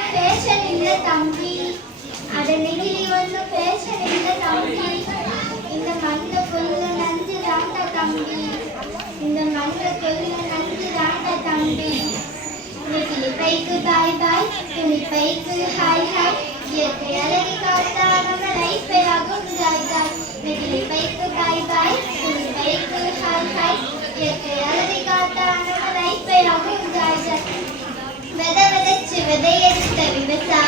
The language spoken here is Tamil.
ஒன்று ஃபேஷன் இல்ல தம்பி. அட நெகிழி ஒன்று ஃபேஷன் இல்ல தம்பி. இந்த மண்ண கொல்ல நஞ்சு தாண்டா தம்பி. இந்த மண்ண கொல்ல நஞ்சு தாண்டா தம்பி. நெகிழி பைக்கு பாய் பாய் துணி பைக்கு ஹாய் ஹாய் இயற்கை அழகி காத்தா நம்ம லைஃபே ஆகும் ஜாய் ஜாய். நெகிழி பைக்கு பாய் பாய் துணி பைக்கு ஹாய் ஹாய் இயற்கை அழகி காத்தா நம்ம லைஃபே ஆகும் ஜாய் ஜாய். விதை விதைச்சு してみめ